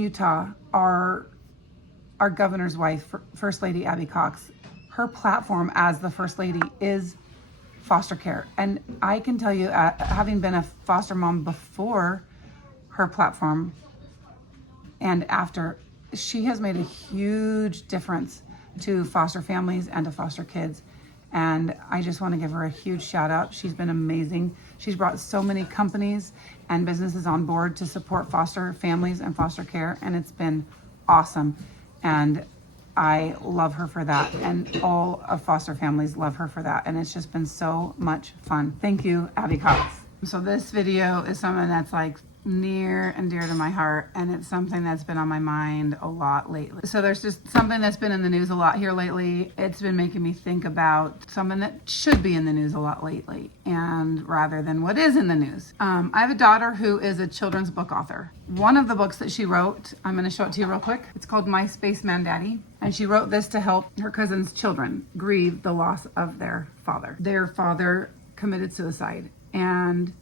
Utah, our governor's wife, First Lady Abby Cox, her platform as the First Lady is foster care. And I can tell you, having been a foster mom before her platform and after, she has made a huge difference to foster families and to foster kids. And I just want to give her a huge shout out. She's been amazing. She's brought so many companies and businesses on board to support foster families and foster care. And it's been awesome. And I love her for that. And all of foster families love her for that. And it's just been so much fun. Thank you, Abby Cox. So this video is something that's like near and dear to my heart, and it's something that's been on my mind a lot lately. So there's just something that's been in the news a lot here lately. It's been making me think about something that should be in the news a lot lately, and rather than what is in the news. I have a daughter who is a children's book author. One of the books that she wrote, I'm going to show it to you real quick. It's called My Spaceman Daddy, and she wrote this to help her cousin's children grieve the loss of their father. Their father committed suicide, and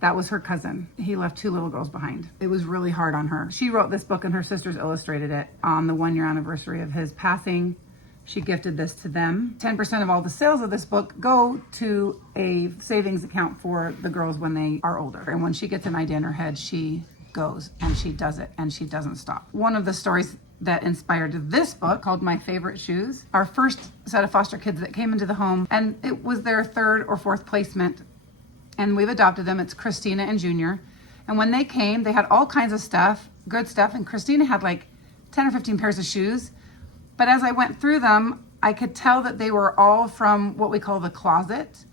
that was her cousin. He left 2 little girls behind. It was really hard on her. She wrote this book and her sisters illustrated it on the 1-year anniversary of his passing. She gifted this to them. 10% of all the sales of this book go to a savings account for the girls when they are older. And when she gets an idea in her head, she goes and she does it and she doesn't stop. One of the stories that inspired this book, called My Favorite Shoes, our first set of foster kids that came into the home, and it was their 3rd or 4th placement, and we've adopted them. It's Christina and Junior. And when they came, they had all kinds of stuff, good stuff. And Christina had like 10 or 15 pairs of shoes. But as I went through them, I could tell that they were all from what we call the closet.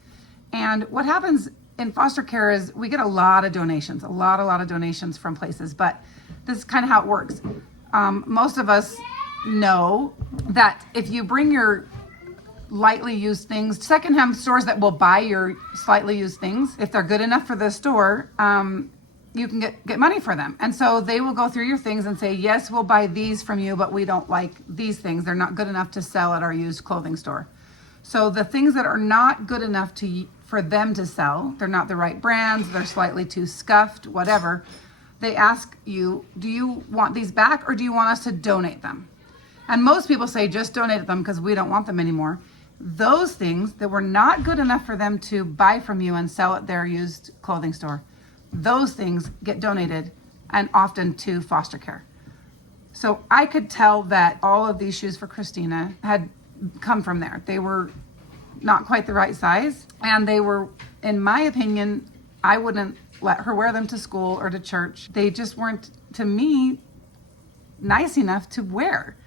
And what happens in foster care is we get a lot of donations, a lot of donations from places. But this is kind of how it works. Most of us know that if you bring your lightly used things, secondhand stores that will buy your slightly used things, if they're good enough for the store, you can get money for them. And so they will go through your things and say, yes, we'll buy these from you, but we don't like these things. They're not good enough to sell at our used clothing store. So the things that are not good enough for them to sell, they're not the right brands, they're slightly too scuffed, whatever, they ask you, do you want these back or do you want us to donate them? And most people say, just donate them because we don't want them anymore. Those things that were not good enough for them to buy from you and sell at their used clothing store, those things get donated, and often to foster care. So I could tell that all of these shoes for Christina had come from there. They were not quite the right size, and they were, in my opinion, I wouldn't let her wear them to school or to church. They just weren't, to me, nice enough to wear.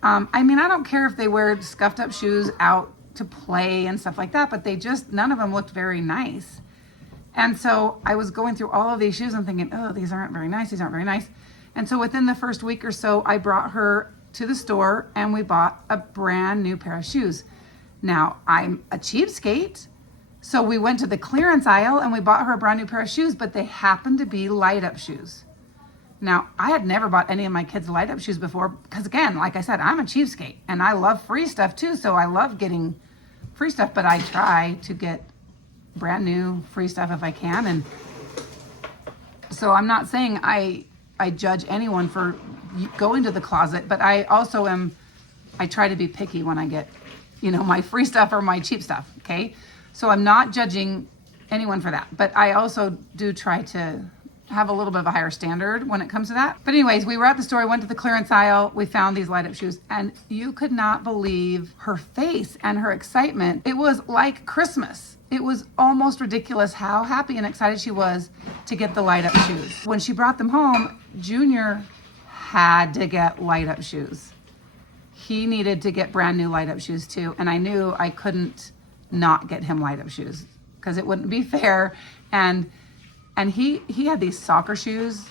I mean, I don't care if they wear scuffed up shoes out to play and stuff like that, but none of them looked very nice. And so I was going through all of these shoes and thinking, oh, these aren't very nice. These aren't very nice. And so within the first week or so, I brought her to the store and we bought a brand new pair of shoes. Now, I'm a cheapskate. So we went to the clearance aisle and we bought her a brand new pair of shoes, but they happened to be light up shoes. Now, I had never bought any of my kids light up shoes before because, again, like I said, I'm a cheapskate and I love free stuff too. So I love getting free stuff, but I try to get brand new free stuff if I can. And so I'm not saying I judge anyone for going to the closet, but I also I try to be picky when I get, my free stuff or my cheap stuff. Okay. So I'm not judging anyone for that, but I also do try to have a little bit of a higher standard when it comes to that. But anyways, we were at the store, went to the clearance aisle, we found these light up shoes, and you could not believe her face and her excitement. It was like Christmas. It was almost ridiculous how happy and excited she was to get the light up shoes. When she brought them home, Junior had to get light up shoes. He needed to get brand new light up shoes too. And I knew I couldn't not get him light up shoes because it wouldn't be fair. And he had these soccer shoes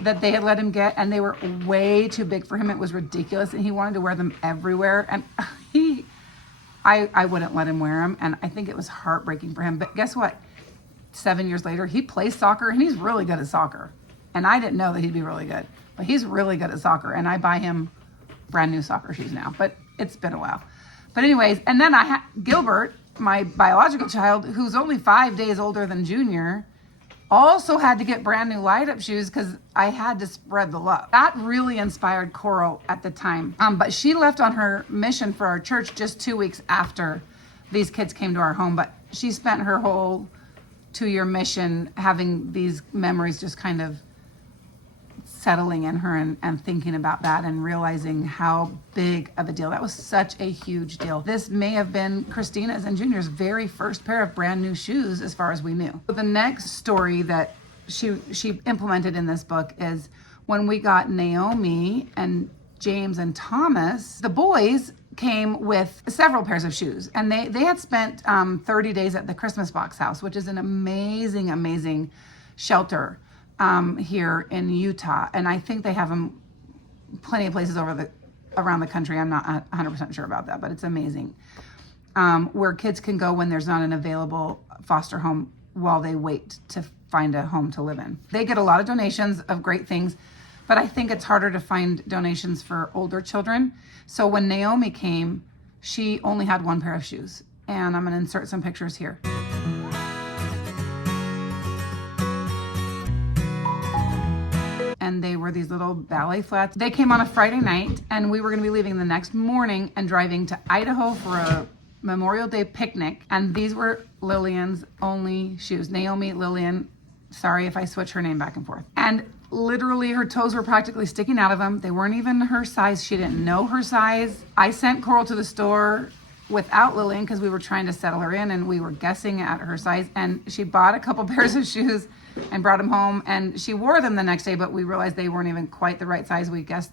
that they had let him get, and they were way too big for him. It was ridiculous, and he wanted to wear them everywhere. And I wouldn't let him wear them, and I think it was heartbreaking for him. But guess what? 7 years later, he plays soccer, and he's really good at soccer. And I didn't know that he'd be really good, but he's really good at soccer, and I buy him brand new soccer shoes now. But it's been a while. But anyways, and then I had Gilbert, my biological child, who's only 5 days older than Junior. also had to get brand new light up shoes because I had to spread the love. That really inspired Coral at the time. But she left on her mission for our church just 2 weeks after these kids came to our home. But she spent her whole 2-year mission having these memories just kind of settling in her and thinking about that and realizing how big of a deal. That was such a huge deal. This may have been Christina's and Junior's very first pair of brand new shoes as far as we knew. The next story that she implemented in this book is when we got Naomi and James and Thomas, the boys came with several pairs of shoes, and they had spent 30 days at the Christmas Box House, which is an amazing shelter here in Utah, and I think they have them plenty of places around the country. I'm not 100% sure about that, but it's amazing, where kids can go when there's not an available foster home while they wait to find a home to live in. They get a lot of donations of great things, but I think it's harder to find donations for older children. So when Naomi came, she only had one pair of shoes, and I'm going to insert some pictures here. And they were these little ballet flats. They came on a Friday night, and we were going to be leaving the next morning and driving to Idaho for a Memorial Day picnic. And these were Lillian's only shoes. Naomi, Lillian, sorry if I switch her name back and forth. And literally her toes were practically sticking out of them. They weren't even her size. She didn't know her size. I sent Coral to the store without Lillian because we were trying to settle her in and we were guessing at her size. And she bought a couple pairs of shoes and brought them home, and she wore them the next day, but we realized they weren't even quite the right size. We guessed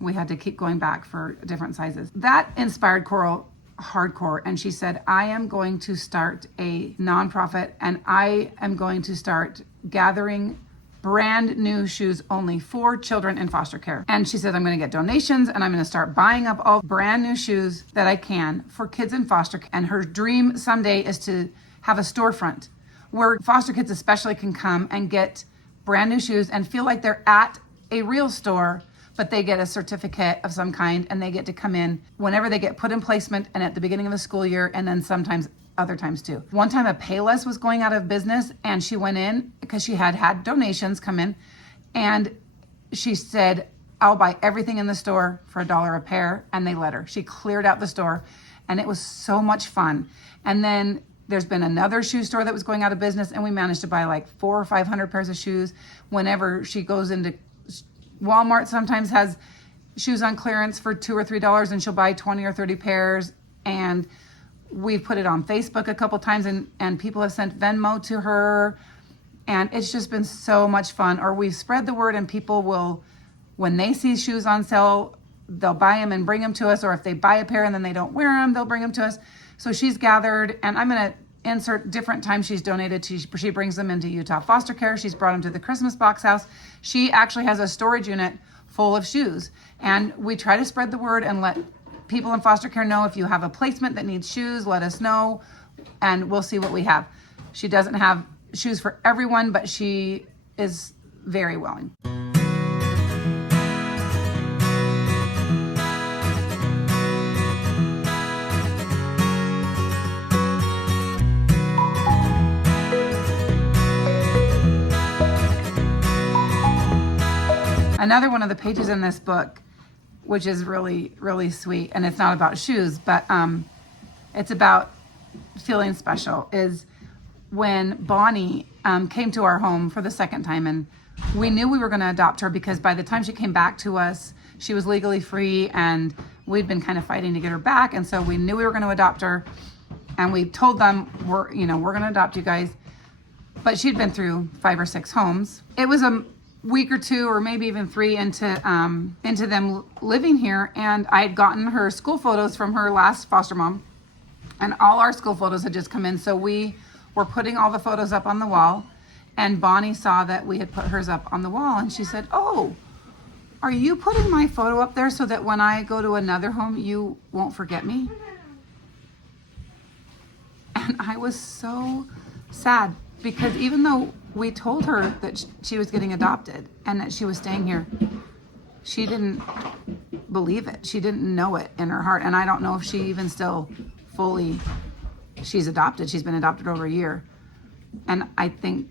we had to keep going back for different sizes. That inspired Coral hardcore, and she said, I am going to start a nonprofit, and I am going to start gathering brand new shoes only for children in foster care. And she said, I'm going to get donations, and I'm going to start buying up all brand new shoes that I can for kids in foster care. And her dream someday is to have a storefront where foster kids especially can come and get brand new shoes and feel like they're at a real store, but they get a certificate of some kind, and they get to come in whenever they get put in placement and at the beginning of the school year, and then sometimes other times too. One time a Payless was going out of business, and she went in because she had donations come in, and she said, I'll buy everything in the store for $1 a pair, and they let her. She cleared out the store, and it was so much fun. And then there's been another shoe store that was going out of business, and we managed to buy like 400 or 500 pairs of shoes. Whenever she goes into Walmart, sometimes has shoes on clearance for $2 or $3, and she'll buy 20 or 30 pairs. And we've put it on Facebook a couple times, and people have sent Venmo to her, and it's just been so much fun. Or we've spread the word, and people will, when they see shoes on sale, they'll buy them and bring them to us. Or if they buy a pair and then they don't wear them, they'll bring them to us. So she's gathered, and I'm going to insert different times she's donated. She brings them into Utah foster care. She's brought them to the Christmas Box House. She actually has a storage unit full of shoes. And we try to spread the word and let people in foster care know, if you have a placement that needs shoes, let us know, and we'll see what we have. She doesn't have shoes for everyone, but she is very willing. Another one of the pages in this book, which is really sweet, and it's not about shoes, but it's about feeling special, is when Bonnie came to our home for the second time. And we knew we were going to adopt her because by the time she came back to us, she was legally free, and we'd been kind of fighting to get her back. And so we knew we were going to adopt her, and we told them, we're going to adopt you guys. But she'd been through 5 or 6 homes. It was a week or 2 or maybe even 3 into them living here, and I had gotten her school photos from her last foster mom, and all our school photos had just come in. So we were putting all the photos up on the wall, and Bonnie saw that we had put hers up on the wall, and she said, oh, are you putting my photo up there so that when I go to another home you won't forget me? And I was so sad, because even though we told her that she was getting adopted and that she was staying here, she didn't believe it. She didn't know it in her heart. And I don't know if she even still fully, she's adopted. She's been adopted over a year. And I think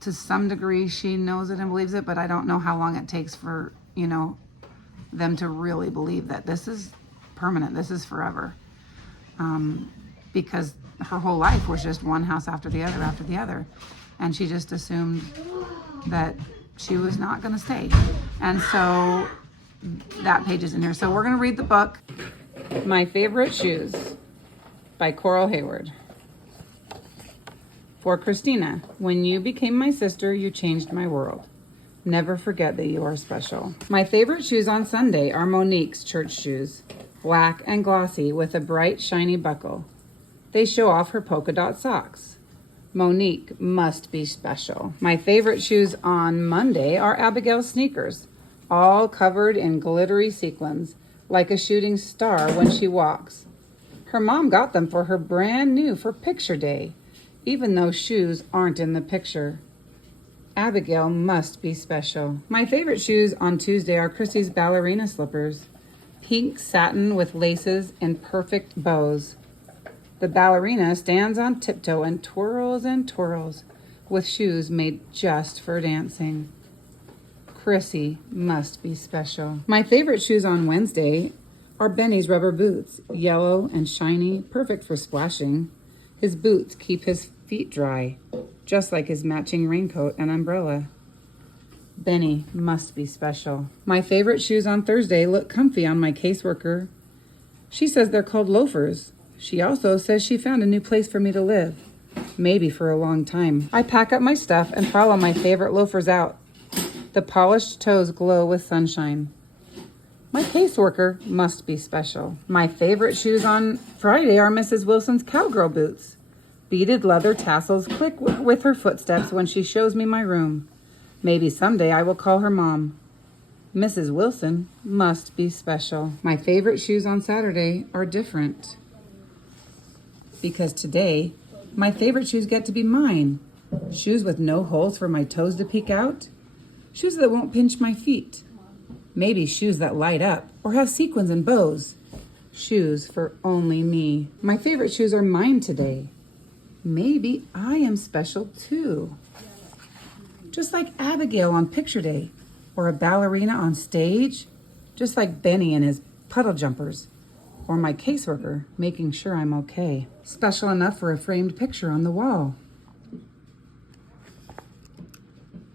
to some degree she knows it and believes it, but I don't know how long it takes for, them to really believe that this is permanent, this is forever. Because her whole life was just one house after the other. And she just assumed that she was not going to stay. And so that page is in here. So we're going to read the book, My Favorite Shoes by Coral Hayward. For Christina, when you became my sister, you changed my world. Never forget that you are special. My favorite shoes on Sunday are Monique's church shoes, black and glossy with a bright, shiny buckle. They show off her polka dot socks. Monique must be special. My favorite shoes on Monday are Abigail's sneakers, all covered in glittery sequins, like a shooting star when she walks. Her mom got them for her brand new for picture day, even though shoes aren't in the picture. Abigail must be special. My favorite shoes on Tuesday are Chrissy's ballerina slippers, pink satin with laces and perfect bows. The ballerina stands on tiptoe and twirls with shoes made just for dancing. Chrissy must be special. My favorite shoes on Wednesday are Benny's rubber boots, yellow and shiny, perfect for splashing. His boots keep his feet dry, just like his matching raincoat and umbrella. Benny must be special. My favorite shoes on Thursday look comfy on my caseworker. She says they're called loafers. She also says she found a new place for me to live, maybe for a long time. I pack up my stuff and follow my favorite loafers out. The polished toes glow with sunshine. My caseworker must be special. My favorite shoes on Friday are Mrs. Wilson's cowgirl boots. Beaded leather tassels click with her footsteps when she shows me my room. Maybe someday I will call her mom. Mrs. Wilson must be special. My favorite shoes on Saturday are different. Because today, my favorite shoes get to be mine. Shoes with no holes for my toes to peek out. Shoes that won't pinch my feet. Maybe shoes that light up or have sequins and bows. Shoes for only me. My favorite shoes are mine today. Maybe I am special too. Just like Abigail on picture day, or a ballerina on stage, just like Benny and his puddle jumpers, or my caseworker making sure I'm okay. Special enough for a framed picture on the wall.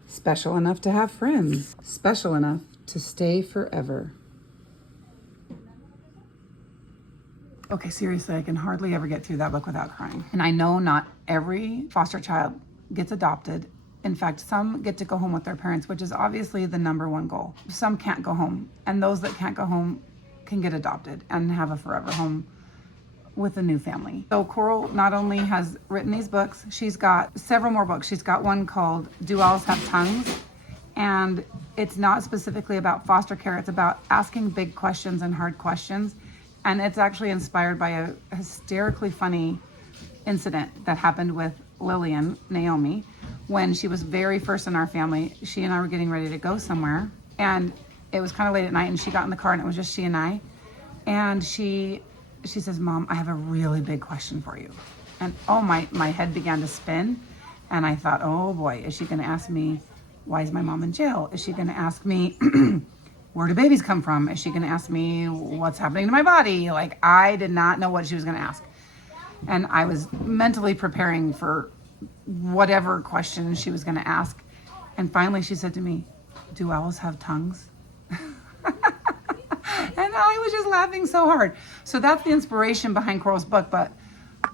Special enough to have friends. Special enough to stay forever. Okay, seriously, I can hardly ever get through that book without crying. And I know not every foster child gets adopted. In fact, some get to go home with their parents, which is obviously the number one goal. Some can't go home, and those that can't go home can get adopted and have a forever home with a new family. So Coral not only has written these books, she's got several more books. She's got one called Do Owls Have Tongues? And it's not specifically about foster care. It's about asking big questions and hard questions. And it's actually inspired by a hysterically funny incident that happened with Lillian, Naomi, when she was very first in our family. She and I were getting ready to go somewhere, and it was kind of late at night, and she got in the car and it was just she and I. And she says, Mom, I have a really big question for you. And oh, my head began to spin. And I thought, oh boy, is she going to ask me, why is my mom in jail? Is she going to ask me, where do babies come from? Is she going to ask me what's happening to my body? Like, I did not know what she was going to ask. And I was mentally preparing for whatever question she was going to ask. And finally she said to me, do owls have tongues? And I was just laughing so hard. So that's the inspiration behind Coral's book. But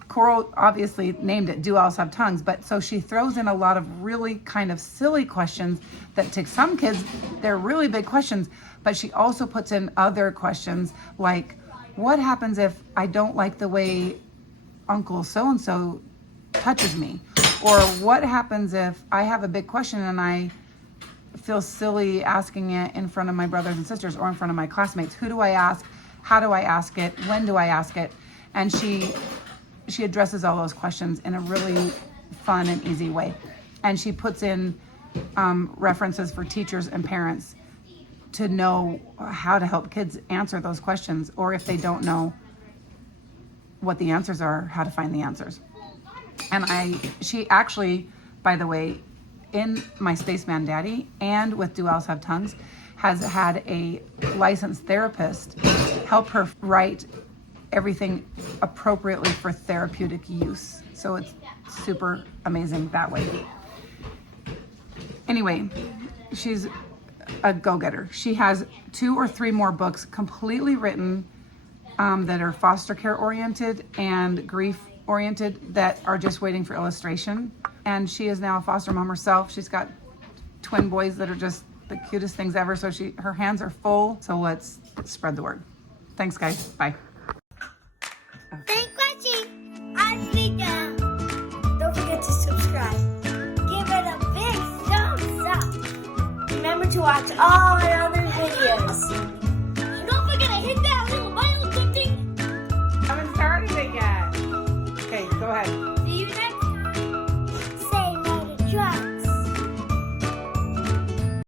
Coral obviously named it Do Owls Have Tongues? But so she throws in a lot of really kind of silly questions that to some kids, they're really big questions. But she also puts in other questions like, what happens if I don't like the way Uncle so-and-so touches me? Or what happens if I have a big question and I feel silly asking it in front of my brothers and sisters or in front of my classmates? Who do I ask? How do I ask it? When do I ask it? And she addresses all those questions in a really fun and easy way. And she puts in references for teachers and parents to know how to help kids answer those questions, or if they don't know what the answers are, how to find the answers. And she actually, by the way, in My Spaceman Daddy and with Do Owls Have Tongues, has had a licensed therapist help her write everything appropriately for therapeutic use. So it's super amazing that way. Anyway, she's a go-getter. She has 2 or 3 more books completely written that are foster care oriented and grief oriented that are just waiting for illustration. And she is now a foster mom herself. She's got twin boys that are just the cutest things ever. So her hands are full. So let's spread the word. Thanks, guys. Bye. Thanks for watching. Don't forget to subscribe. Give it a big thumbs up. Remember to watch all our other videos. And don't forget to hit that little bell thing. I haven't started it yet. Okay, go ahead.